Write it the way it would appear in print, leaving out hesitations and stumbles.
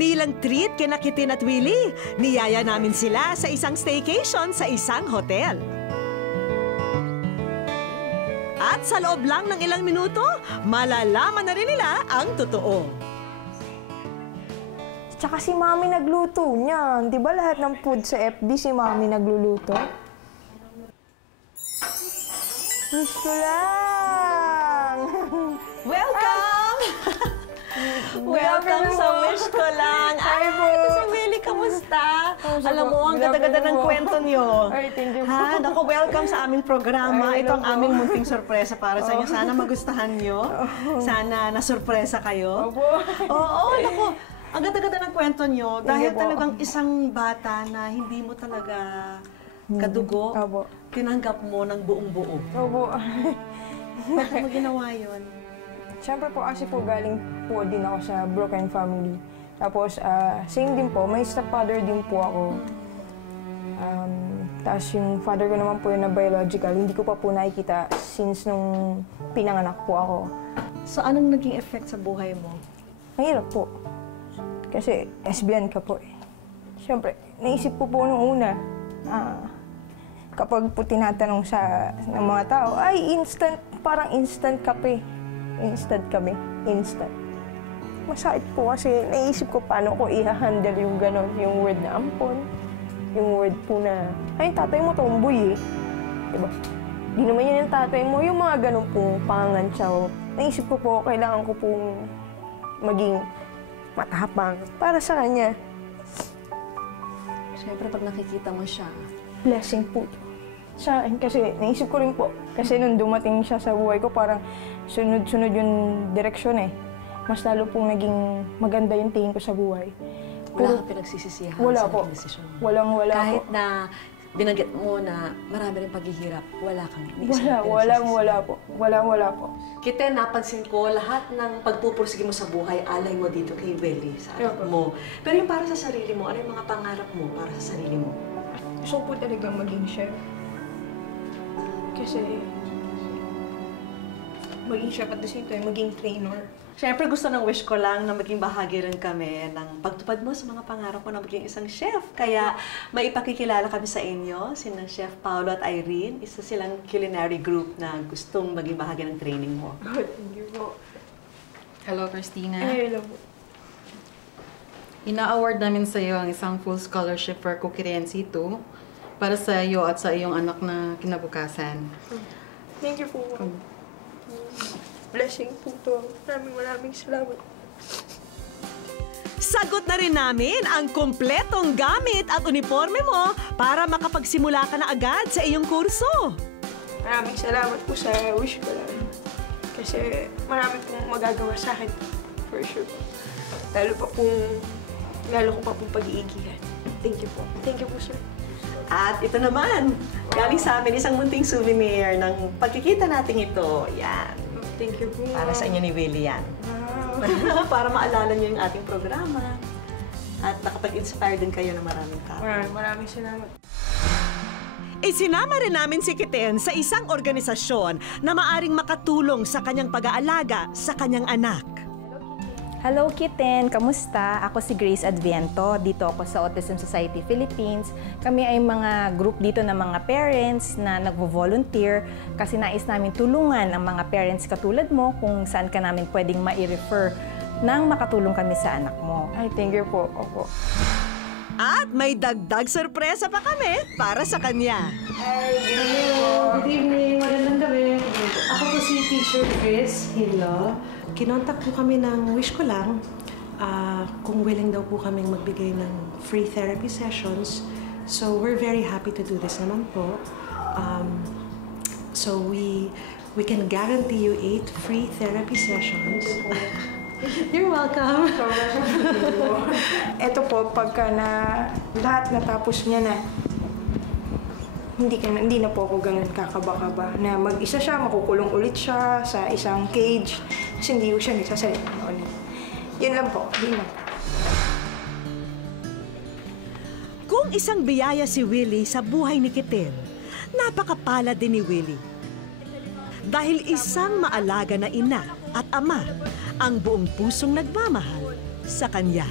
Bilang treat kina Kitin at Willie, niyaya namin sila sa isang staycation sa isang hotel. At sa loob lang ng ilang minuto, malalaman na rin nila ang totoo. Tsaka si Mami nagluto niyan. Di ba lahat ng food sa FB si Mami nagluluto? Wish ko lang! Welcome! Welcome sa Wish Ko Lang! Ay, ito si Willie, kamusta? Alam mo, ang ganda-ganda ng kwento niyo. Ay, thank you. Ha, naku, welcome sa aming programa. Ito ang aming munting sorpresa para sa inyo. Sana magustuhan niyo. Sana nasurpresa kayo. Oo, naku. Ang ganda-ganda ng kwento niyo. Dahil talagang isang bata na hindi mo talaga kadugo, tinanggap mo ng buong-buo. Opo. Bakit mo ginawa yun? Siyempre po, kasi po galing po din ako sa broken family. Tapos, same din po, may stepfather din po ako. Tapos yung father ko naman po yun na biological, hindi ko pa po nakikita since nung pinanganak po ako. So, anong naging effect sa buhay mo? Mahirap po. Kasi lesbian ka po eh. Siyempre, naisip ko po nung una, kapag po tinatanong ng mga tao, ay instant, parang instant kape. Instant kami. Instant. Masakit po kasi naisip ko paano ko i-handle yung gano'n, yung word na ampon. Yung word po na, ay, tatay mo tomboy eh. Diba? Di naman yan yung tatay mo. Yung mga gano'n pong pangangantsaw. Naisip ko po, kailangan ko pong maging matapang para sa kanya. Siyempre, pag nakikita mo siya, blessing po sa akin. Kasi naisip ko rin po, kasi nung dumating siya sa buhay ko, parang sunod-sunod yung direksyon eh. Mas lalo pong naging maganda yung tingin ko sa buhay. wala kang pinagsisisihan wala sa po. desisyon mo. Wala Kahit po. na binanggit mo na marami rin paghihirap, wala kang Wala po. Wala po. Kita, napansin ko, lahat ng pagpupursige mo sa buhay, alay mo dito kay Willie, sa anak mo. Pero yung para sa sarili mo, ano yung mga pangarap mo para sa sarili mo? Gusto po talagang maging chef. Kasi maging chef at the same time, maging trainer. Siyempre, gusto ng wish ko lang na maging bahagi rin kami ng pagtupad mo sa mga pangarap mo na maging isang chef. Kaya maipakikilala kami sa inyo, sina Chef Paolo at Irene. Isa silang culinary group na gustong maging bahagi ng training mo. Thank you po. Hello, Christina. Hello po. Ina-award namin sa iyo ang isang full scholarship for Cookery NC2 para sa iyo at sa iyong anak na kinabukasan. Thank you po. Blessing po to. Maraming salamat. Sagot na rin namin ang kumpletong gamit at uniforme mo para makapagsimula ka na agad sa iyong kurso. Maraming salamat po sa wish ko lang. Kasi marami pong magagawa sa akin. For sure. Lalo ko pa pong pag-iigihan. Thank you po. Thank you po, sir. At ito naman, galing sa amin isang munting souvenir ng pagkikita natin ito. Yan. Thank you po. Para sa inyo ni Willie yan. Wow. Para maalala niyo yung ating programa. At nakapag-inspire din kayo ng maraming tao. Maraming salamat. Isinama rin namin si Kiten sa isang organisasyon na maaring makatulong sa kanyang pag-aalaga sa kanyang anak. Hello, Kiten! Kamusta? Ako si Grace Adviento. Dito ako sa Autism Society Philippines. Kami ay mga group dito ng mga parents na nagvo-volunteer kasi nais namin tulungan ang mga parents katulad mo kung saan ka namin pwedeng ma-refer nang makatulong kami sa anak mo. Ay, thank you po. Opo. At may dagdag sorpresa pa kami para sa kanya. Good evening, magandang gabi. Ako po si Teacher Chris Hilo. Kinontak po kami ng Wish Ko Lang kung willing daw po kaming magbigay ng free therapy sessions. So we're very happy to do this naman po. So we can guarantee you 8 free therapy sessions. You're welcome. Ito po, pagka na lahat natapos niya na, hindi na po ako ganun kakaba-kaba na mag-isa siya, makukulong ulit siya sa isang cage kasi hindi ko siya nagsasalita na ulit. Yun lang po, yun lang. Kung isang biyaya si Willie sa buhay ni Kiten, napakapala din ni Willie. Dahil isang maalaga na ina at ama ang buong pusong nagmamahal sa kanya.